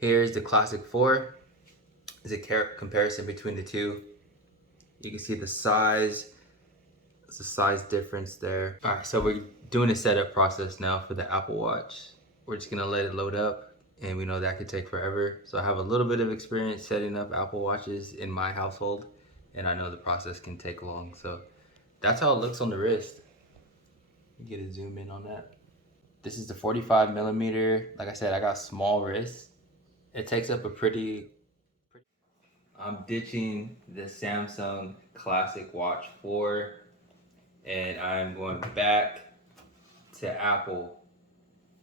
Here's the Classic 4. Is a comparison between the two. You can see the size. There's a size difference there. All right, so we're doing a setup process now for the Apple Watch. We're just gonna let it load up, and we know that could take forever. So I have a little bit of experience setting up Apple Watches in my household, and I know the process can take long. So that's how it looks on the wrist. You get a zoom in on that. This is the 45 millimeter. Like I said, I got small wrists. It takes up a pretty. I'm ditching the Samsung Classic Watch 4 and I'm going back to Apple.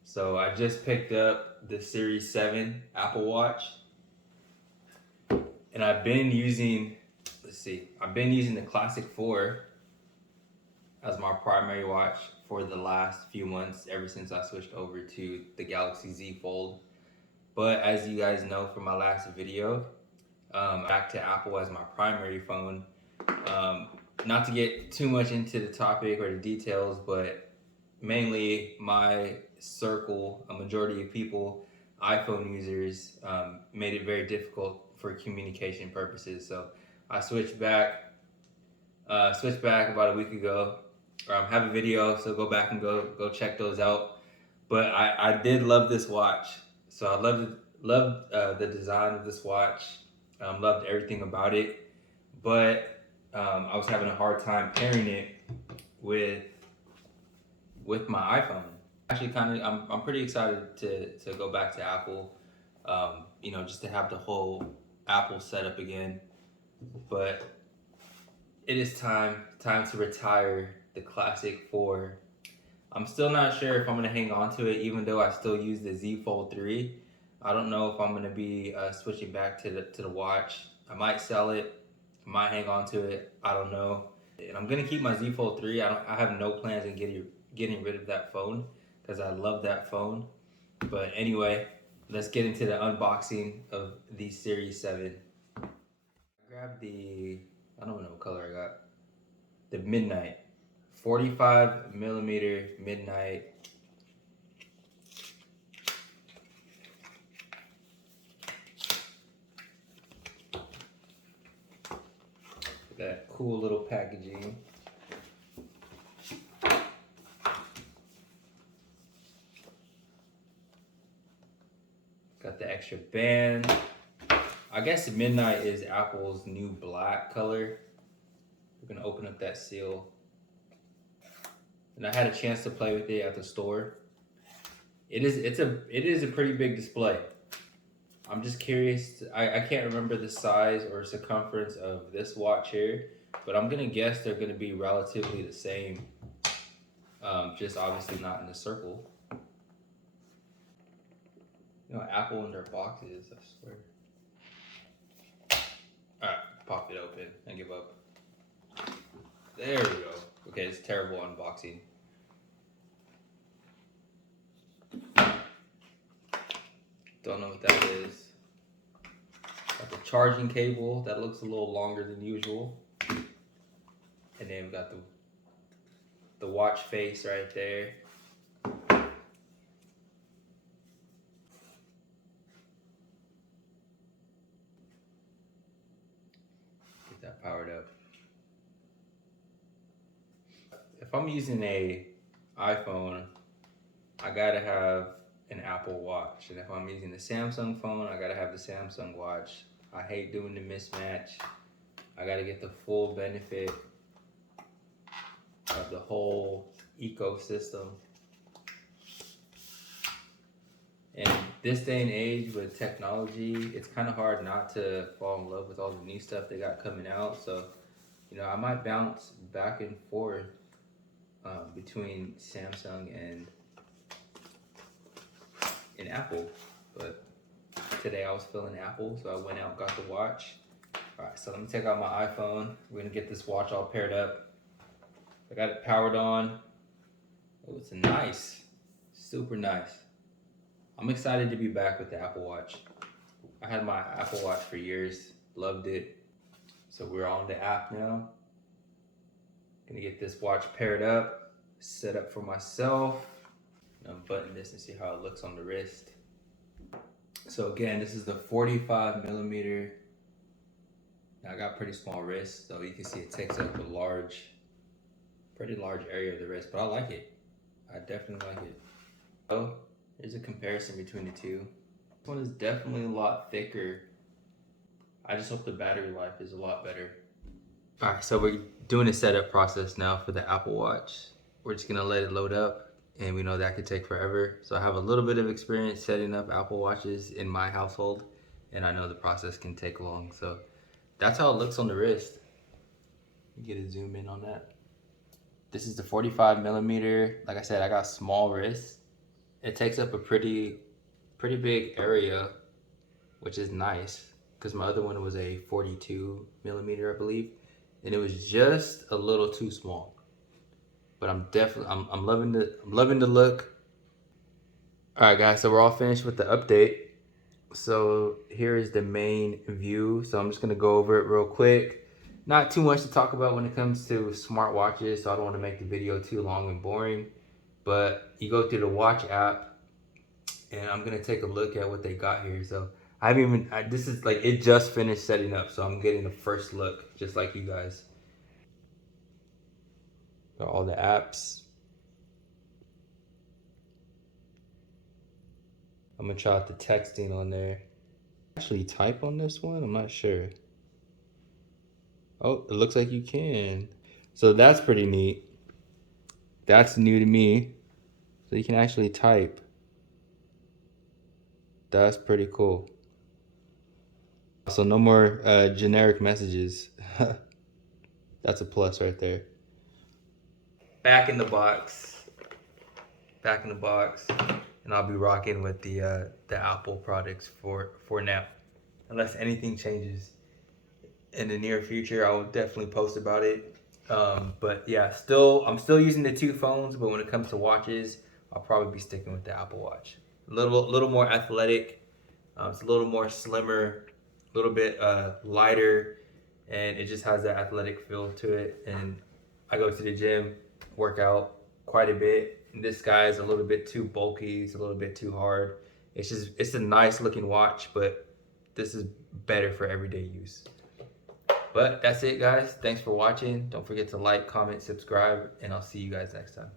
So I just picked up the Series 7 Apple Watch and I've been using, I've been using the Classic 4 as my primary watch for the last few months, ever since I switched over to the Galaxy Z Fold. But as you guys know from my last video, back to Apple as my primary phone. Not to get too much into the topic or the details, but mainly my circle, a majority of people, iPhone users, made it very difficult for communication purposes. So I switched back about a week ago. Have a video, so go back and go check those out. But I did love this watch. So I loved the design of this watch. Loved everything about it. But I was having a hard time pairing it with my iPhone. Actually, I'm pretty excited to go back to Apple. Just to have the whole Apple setup again. But it is time to retire the Classic 4. I'm still not sure if I'm gonna hang on to it, even though I still use the Z Fold 3. I don't know if I'm gonna be switching back to the watch. I might sell it. I might hang on to it. I don't know. And I'm gonna keep my Z Fold 3. I have no plans in getting rid of that phone because I love that phone. But anyway, let's get into the unboxing of the Series 7. I grabbed I don't know what color I got. The Midnight. 45 millimeter Midnight. That cool little packaging. Got the extra band. I guess the Midnight is Apple's new black color. We're gonna open up that seal. And I had a chance to play with it at the store. It is a pretty big display. I'm just curious. I can't remember the size or circumference of this watch here, but I'm gonna guess they're gonna be relatively the same. Just obviously not in a circle. Apple in their boxes, I swear. Alright, pop it open and give up. There we go. Okay, it's terrible unboxing. Don't know what that is. Got the charging cable that looks a little longer than usual. And then we got the watch face right there. Get that powered up. If I'm using a iPhone, I gotta have an Apple Watch. And if I'm using the Samsung phone, I gotta have the Samsung Watch. I hate doing the mismatch. I gotta get the full benefit of the whole ecosystem. And this day and age with technology, it's kind of hard not to fall in love with all the new stuff they got coming out. So, I might bounce back and forth between Samsung and Apple. But today I was feeling Apple, so I went out and got the watch. All right, so let me take out my iPhone. We're gonna get this watch all paired up. I got it powered on. Oh, it's nice, super nice. I'm excited to be back with the Apple Watch. I had my Apple Watch for years, loved it. So we're on the app now. Gonna get this watch paired up, set up for myself. Unbutton this and see how it looks on the wrist. So again, this is the 45 millimeter. Now, I got pretty small wrists, so you can see it takes up a pretty large area of the wrist, but I like it. I definitely like it. Oh, there's a comparison between the two. This one is definitely a lot thicker. I just hope the battery life is a lot better. All right, so we're doing a setup process now for the Apple Watch. We're just gonna let it load up, and we know that could take forever. So I have a little bit of experience setting up Apple Watches in my household, and I know the process can take long. So that's how it looks on the wrist. Get a zoom in on that. This is the 45 millimeter. Like I said, I got small wrists. It takes up a pretty big area, which is nice because my other one was a 42 millimeter, I believe, and it was just a little too small. But I'm loving the look. All right, guys, so we're all finished with the update. So here is the main view. So I'm just gonna go over it real quick. Not too much to talk about when it comes to smartwatches, so I don't want to make the video too long and boring. But you go through the watch app, and I'm gonna take a look at what they got here. So I haven't even. This is like it just finished setting up, so I'm getting the first look, just like you guys. Got all the apps. I'm gonna try out the texting on there. Actually, type on this one. I'm not sure. Oh, it looks like you can. So that's pretty neat. That's new to me. So you can actually type. That's pretty cool. So no more generic messages. That's a plus right there. Back in the box. Back in the box. And I'll be rocking with the Apple products for now. Unless anything changes in the near future, I will definitely post about it. But yeah, I'm still using the two phones, but when it comes to watches, I'll probably be sticking with the Apple Watch. Little more athletic. It's a little more slimmer, a little bit lighter, and it just has that athletic feel to it. And I go to the gym, work out quite a bit. And this guy is a little bit too bulky. It's a little bit too hard. It's a nice looking watch, but this is better for everyday use. But that's it, guys. Thanks for watching. Don't forget to like, comment, subscribe, and I'll see you guys next time.